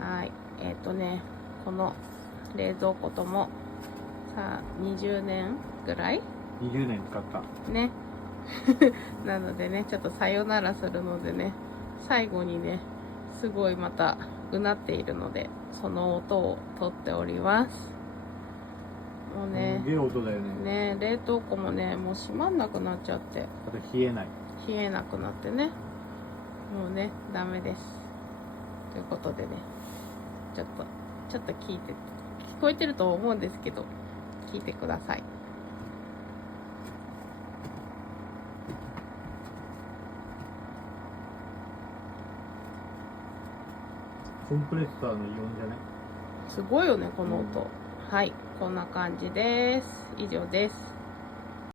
はい。この冷蔵庫ともさあ20年ぐらい20年使ったねなのでね、ちょっとさよならするのでね、最後にね、すごいまたうなっているので、その音を取っております。もうね、すげえ音だよね。冷凍庫もね、もう閉まんなくなっちゃって、あと冷えない。冷えなくなってね、もうね、ダメです。ということでね、ちょっと聞いて、聞こえてると思うんですけど、聞いてください。コンプレッサーのイオンじゃない？すごいよね、この音。はい、こんな感じです。以上です。